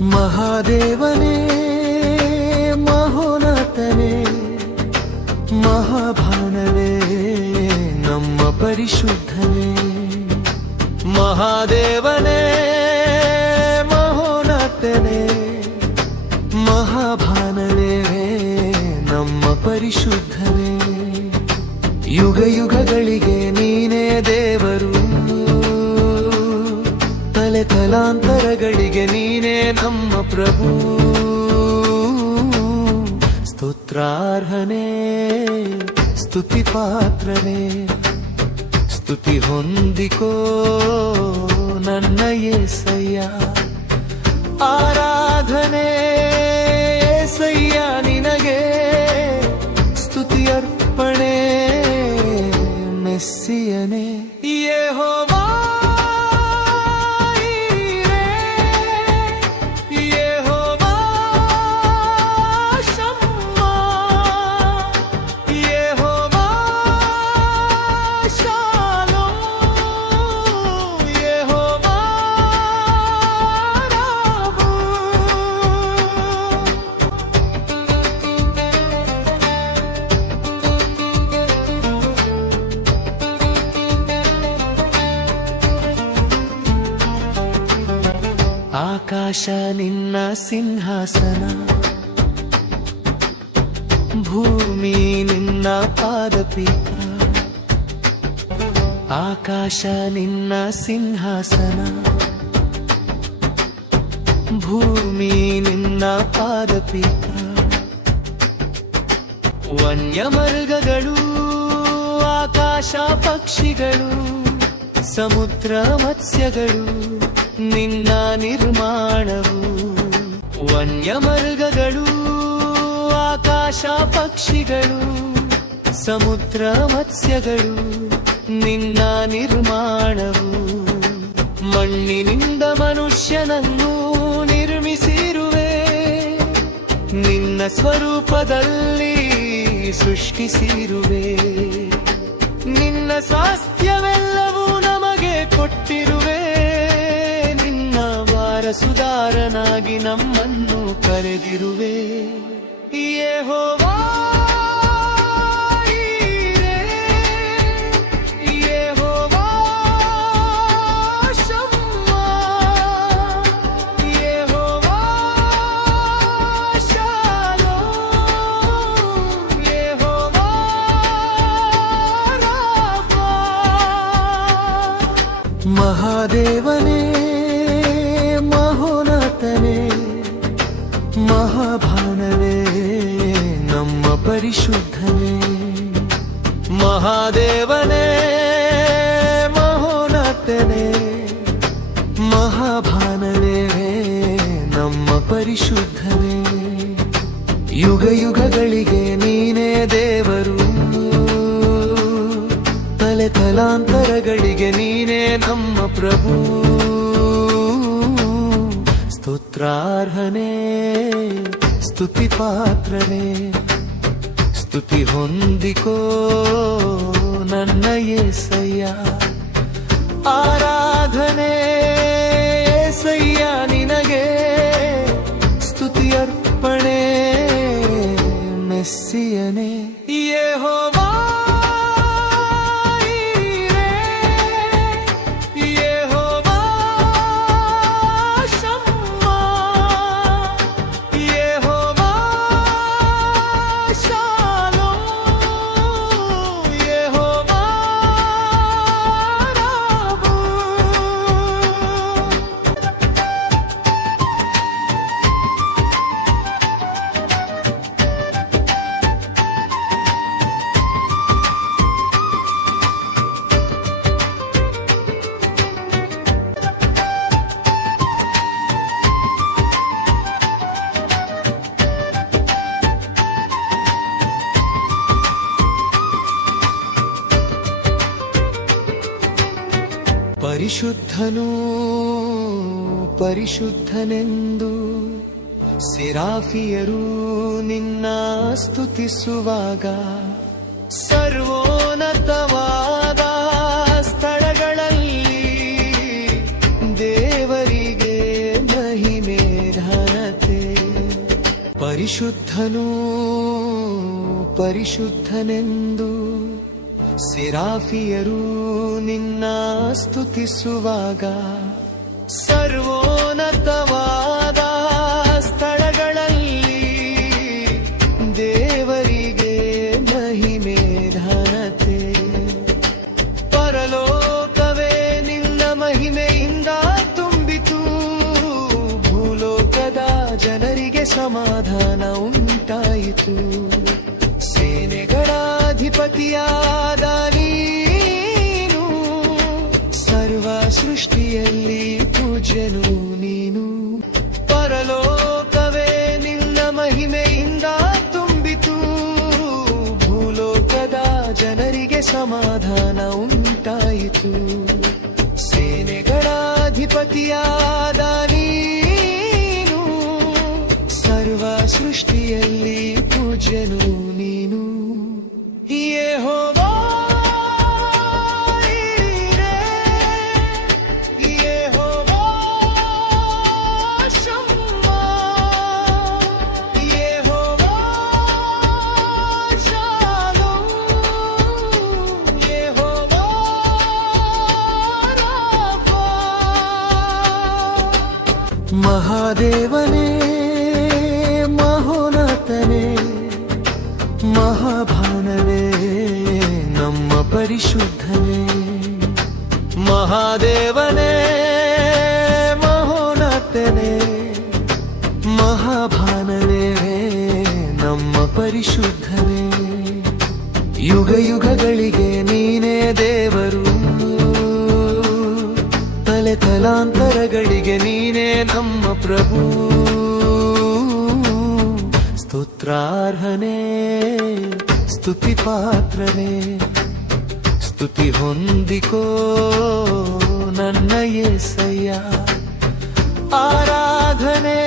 ಮಹಾದೇವನೇ ಮಹೋನ್ನತನೇ ಮಹಾಭಾನವೇ ನಮ್ಮ ಪರಿಶುದ್ಧನೇ. ಮಹಾದೇವನೇ ಮಹೋನ್ನತನೇ ಮಹಾಭಾನವೇ ನಮ್ಮ ಪರಿಶುದ್ಧನೇ. ಯುಗ ಯುಗಗಳಿಗೆ ನೀನೇ ದೇವರು, ತಲೆ ತಲಾಂತರಗಳಿಗೆ ನೀನೇ ನಮ್ಮ ಪ್ರಭು. ಸ್ತೋತ್ರಾರ್ಹನೇ ಸ್ತುತಿ ಪಾತ್ರನೇ, ಸ್ತುತಿ ಹೊಂದಿಕೋ ನನ್ನ యేసయ్య. ಆರಾಧನೆ యేసయ్య ನಿನಗೆ, ಸ್ತುತಿ ಅರ್ಪಣೆ ಮೆಸ್ಸಿಯನೇ. ಯೆಹೋವಾ ಆಕಾಶ ನಿನ್ನ ಸಿಂಹಾಸನ, ಭೂಮಿ ನಿನ್ನ ಪಾದಪೀಠ. ಆಕಾಶ ನಿನ್ನ ಸಿಂಹಾಸನ, ಭೂಮಿ ನಿನ್ನ ಪಾದಪೀಠ. ವನ್ಯಮೃಗಗಳು ಆಕಾಶ ಪಕ್ಷಿಗಳು, ಸಮುದ್ರ ಮತ್ಸ್ಯಗಳು ನಿನ್ನ ನಿರ್ಮಾಣವು. ವನ್ಯಮೃಗಗಳು ಆಕಾಶ ಪಕ್ಷಿಗಳು, ಸಮುದ್ರ ಮತ್ಸ್ಯಗಳು ನಿನ್ನ ನಿರ್ಮಾಣವು. ಮಣ್ಣಿನಿಂದ ಮನುಷ್ಯನನ್ನು ನಿರ್ಮಿಸಿರುವೆ, ನಿನ್ನ ಸ್ವರೂಪದಲ್ಲಿ ಸೃಷ್ಟಿಸಿರುವೆ. ನಿನ್ನ ಸ್ವಾಸ್ಥ್ಯವೆಲ್ಲವೂ ನಮಗೆ ಕೊಟ್ಟಿರುವೆ, ಸುಧಾರನಾಗಿ ನಮ್ಮನ್ನು ಕರೆದಿರುವೆ. ಯೆಹೋವಾ ಯೆಹೋವಾ ಶಮ್ಮಾ, ಯೆಹೋವಾ ಶಾಲೋಮ್, ಯೆಹೋವಾ ರಾಫಾ. ಮಹಾದೇವನೇ ಮಹೋನ್ನತನೇ ಮಹಾಭಾನವೇ ನಮ್ಮ ಪರಿಶುದ್ಧನೇ. ಮಹಾದೇವನೇ ಮಹೋನ್ನತನೇ ಮಹಾಭಾನವೇ ನಮ್ಮ ಪರಿಶುದ್ಧನೇ. ಯುಗ ಯುಗಗಳಿಗೆ ನೀನೇ ದೇವರು, ತಲೆ ತಲಾಂತರಗಳಿಗೆ ನೀನೇ ನಮ್ಮ ಪ್ರಭು. ಸ್ತೋತ್ರಾರ್ಹನೇ ಸ್ತುತಿ ಪಾತ್ರನೇ, ಸ್ತುತಿ ಹೊಂದಿಕೋ ನನ್ನ యేసయ్య. ಆರಾಧನೆ యేసయ్య ನಿನಗೆ, ಸ್ತುತಿ ಅರ್ಪಣೆ ಮೆಸ್ಸಿಯನೇ. ಯೆಹೋವಾ ಪರಿಶುದ್ಧನು ಪರಿಶುದ್ಧನೆಂದು ಸಿರಾಫಿಯರು ನಿನ್ನ ಸ್ತುತಿಸುವಾಗ, ಸರ್ವೋನ್ನತವಾದ ಸ್ಥಳಗಳಲ್ಲಿ ದೇವರಿಗೆ ಮಹಿಮೆ ಪರಿಶುದ್ಧನು ಪರಿಶುದ್ಧನೆಂದು ಸಿರಾಫಿಯರು ನಿನ್ನ ಸ್ತುತಿಸುವಾಗ, ಸರ್ವೋನ್ನತವಾದ ಸ್ಥಳಗಳಲ್ಲಿ ದೇವರಿಗೆ ಮಹಿಮೆ ಘನತೆ. ಪರಲೋಕವೇ ನಿನ್ನ ಮಹಿಮೆಯಿಂದ ತುಂಬಿತು, ಭೂಲೋಕದ ಜನರಿಗೆ ಸಮಾಧಾನ ಉಂಟಾಯಿತು. ಸೇನೆಗಳ ಅಧಿಪತಿಯಾದ ನೀನು, ಸರ್ವ ಸೃಷ್ಟಿಯಲ್ಲಿ ಪೂಜ್ಯನು ನೀನು. ಪರಲೋಕವೇ ನಿನ್ನ ಮಹಿಮೆಯಿಂದ ತುಂಬಿತು, ಭೂಲೋಕದ ಜನರಿಗೆ ಸಮಾಧಾನ ಉಂಟಾಯಿತು. ಸೇನೆಗಳ ಅಧಿಪತಿಯಾದ ನೀನು, ಸರ್ವ ಸೃಷ್ಟಿಯಲ್ಲಿ ಪೂಜ್ಯನು ನೀನು. ಯೆಹೋವಾ ಈರೆ, ಯೆಹೋವಾ ಶಮ್ಮಾ, ಯೆಹೋವಾ ಶಾಲೋಮ್, ಯೆಹೋವಾ ರಾಫಾ. ಮಹಾದೇವನೇ, ಮಹೋನ್ನತನೇ, ಮಹಾಭಾನವೇ, ನಮ್ಮ ಪರಿಶುದ್ಧನೇ. ಮಹಾದೇವನೇ, ಮಹೋನ್ನತನೇ, ಮಹಾಭಾನವೇ, ನಮ್ಮ ಪರಿಶುದ್ಧನೇ. ಯುಗ ಯುಗಗಳಿಗೆ ನೀನೇ ದೇವರು, ತಲೆ ತಲಾಂತರಗಳಿಗೆ ನೀನೇ ನಮ್ಮ ಪ್ರಭು. ಸ್ತೋತ್ರಾರ್ಹನೇ, ಸ್ತುತಿ ಪಾತ್ರನೇ, ಸ್ತುತಿ ಹೊಂದಿಕೋ ನನ್ನ యేసయ్య. ಆರಾಧನೆ